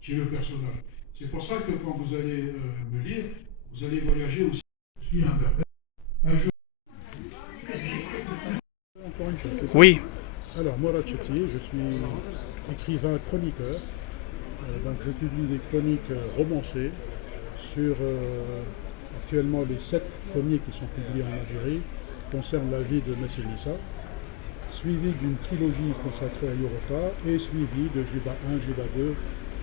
chez le personnage. C'est pour ça que quand vous allez me lire, vous allez voyager aussi. Je suis un berbère. Un jour. Encore une chose, c'est ça. Oui, Alors, Mourad Cheti, je suis écrivain chroniqueur. Donc, je publie des chroniques romancées sur actuellement les 7 premiers qui sont publiés en Algérie concernent la vie de Massinissa, suivi d'une trilogie consacrée à Yorota et suivi de Juba 1, Juba 2.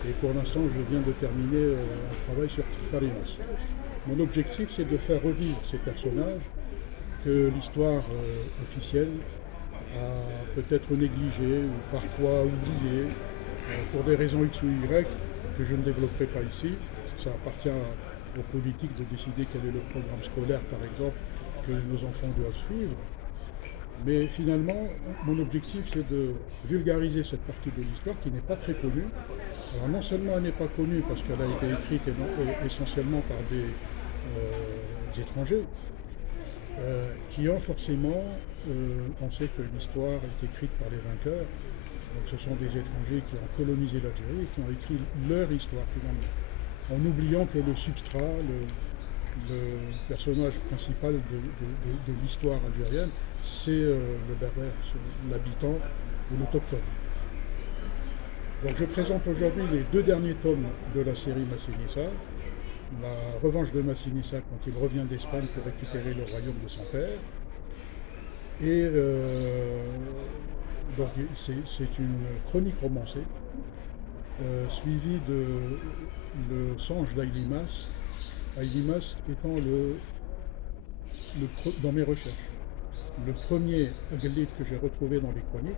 Et pour l'instant, je viens de terminer un travail sur Farinas. Mon objectif, c'est de faire revivre ces personnages que l'histoire officielle a peut-être négligés ou parfois oubliés pour des raisons X ou Y que je ne développerai pas ici. Ça appartient aux politiques de décider quel est le programme scolaire, par exemple, que nos enfants doivent suivre. Mais finalement, mon objectif, c'est de vulgariser cette partie de l'histoire qui n'est pas très connue. Alors non seulement elle n'est pas connue parce qu'elle a été écrite essentiellement par des étrangers, qui ont forcément, on sait que l'histoire est écrite par les vainqueurs, donc ce sont des étrangers qui ont colonisé l'Algérie et qui ont écrit leur histoire finalement, en oubliant que le substrat, le personnage principal de l'histoire algérienne, c'est le berbère, l'habitant ou l'autochtone. Donc je présente aujourd'hui les 2 derniers tomes de la série Massinissa, la revanche de Massinissa quand il revient d'Espagne pour récupérer le royaume de son père. Et donc c'est une chronique romancée, suivie de Le Songe d'Aïlimas. Aïlimas étant dans mes recherches, le premier Aguelite que j'ai retrouvé dans les chroniques.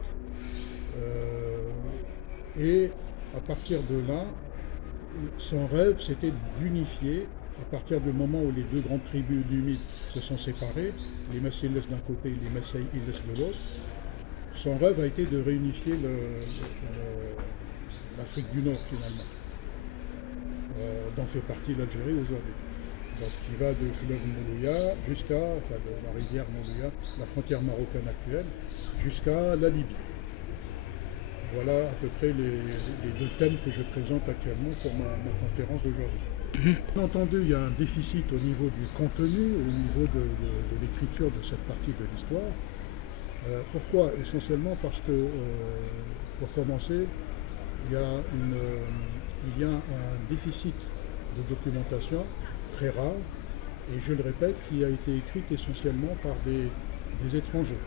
Et à partir de là, son rêve, c'était d'unifier, à partir du moment où les 2 grandes tribus du mythe se sont séparées, les Massilies d'un côté et les Massaïles de l'autre, son rêve a été de réunifier l'Afrique du Nord finalement, dont fait partie l'Algérie aujourd'hui. Donc qui va de fleuve Moulouya jusqu'à, enfin de la rivière Moulouya, la frontière marocaine actuelle, jusqu'à la Libye. Voilà à peu près les 2 thèmes que je présente actuellement pour ma conférence d'aujourd'hui. Bien entendu, il y a un déficit au niveau du contenu, au niveau de l'écriture de cette partie de l'histoire. Pourquoi? Essentiellement parce que, pour commencer, il y a un déficit de documentation très rare, et je le répète, qui a été écrite essentiellement par des étrangers.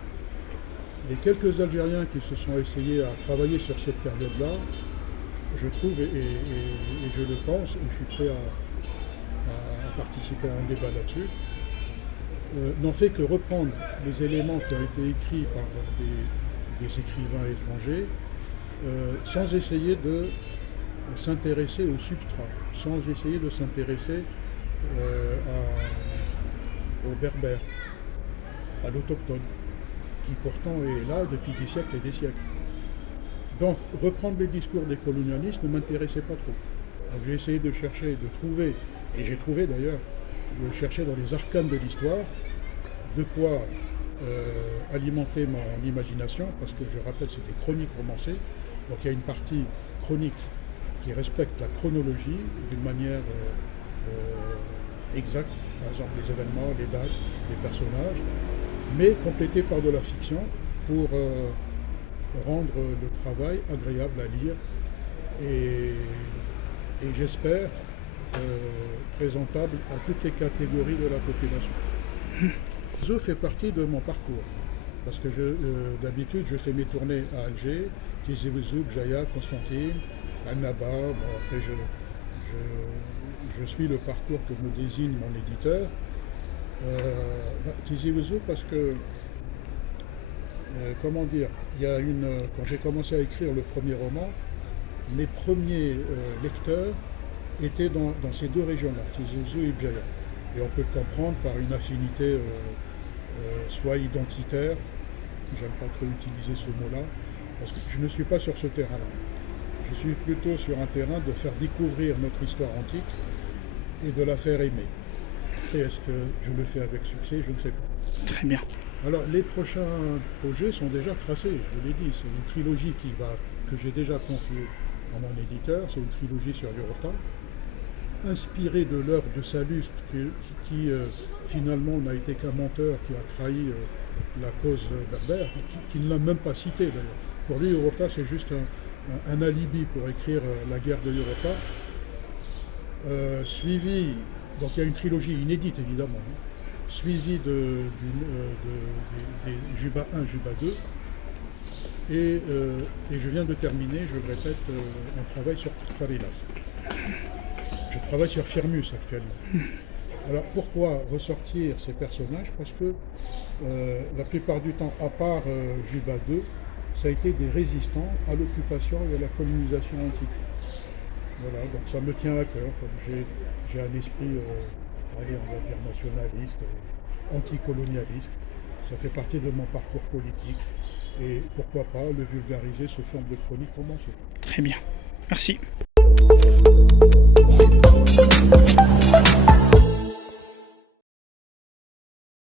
Les quelques Algériens qui se sont essayés à travailler sur cette période-là, je trouve, et je le pense, et je suis prêt à participer à un débat là-dessus, n'ont fait que reprendre les éléments qui ont été écrits par des écrivains étrangers, sans essayer de s'intéresser au substrat, sans essayer de s'intéresser aux berbères, à l'autochtone, qui pourtant est là depuis des siècles et des siècles. Donc reprendre les discours des colonialistes ne m'intéressait pas trop. Donc j'ai essayé de chercher, de trouver, et j'ai trouvé d'ailleurs, de chercher dans les arcanes de l'histoire, de quoi alimenter mon imagination, parce que je rappelle, c'est des chroniques romancées, donc il y a une partie chronique qui respecte la chronologie d'une manière exacte, par exemple les événements, les dates, les personnages, mais complétée par de la fiction pour rendre le travail agréable à lire et j'espère présentable à toutes les catégories de la population. Zo fait partie de mon parcours, parce que d'habitude je fais mes tournées à Alger, Tizi Ouzou, Bjaya, Constantine, Annaba. Bon, après je suis le parcours que me désigne mon éditeur. Tizi Ouzou parce que, comment dire, quand j'ai commencé à écrire le premier roman, mes premiers lecteurs étaient dans ces 2 régions-là, Tizi Ouzou et Bjaya. Et on peut le comprendre par une affinité soit identitaire, j'aime pas trop utiliser ce mot-là, parce que je ne suis pas sur ce terrain-là. Je suis plutôt sur un terrain de faire découvrir notre histoire antique et de la faire aimer. Et est-ce que je le fais avec succès? Je ne sais pas. très bien. Alors les prochains projets sont déjà tracés, je l'ai dit, c'est une trilogie que j'ai déjà confiée en mon éditeur. C'est une trilogie sur Urota, inspirée de l'œuvre de Sallust, qui finalement n'a été qu'un menteur qui a trahi la cause berbère, qui ne l'a même pas cité d'ailleurs. Pour lui, Urota, c'est juste un alibi pour écrire la guerre de Urota, suivi, donc il y a une trilogie inédite évidemment, suivi des Juba 1, Juba 2, et je viens de terminer, je le répète, un travail sur Farilas. Je travaille sur Firmus actuellement. Alors pourquoi ressortir ces personnages? Parce que la plupart du temps, à part Juba 2, ça a été des résistants à l'occupation et à la colonisation antique. Voilà, donc ça me tient à cœur, comme j'ai un esprit, allez, on va dire nationaliste, anticolonialiste. Ça fait partie de mon parcours politique. Et pourquoi pas le vulgariser sous forme de chronique romancée. Très bien. Merci.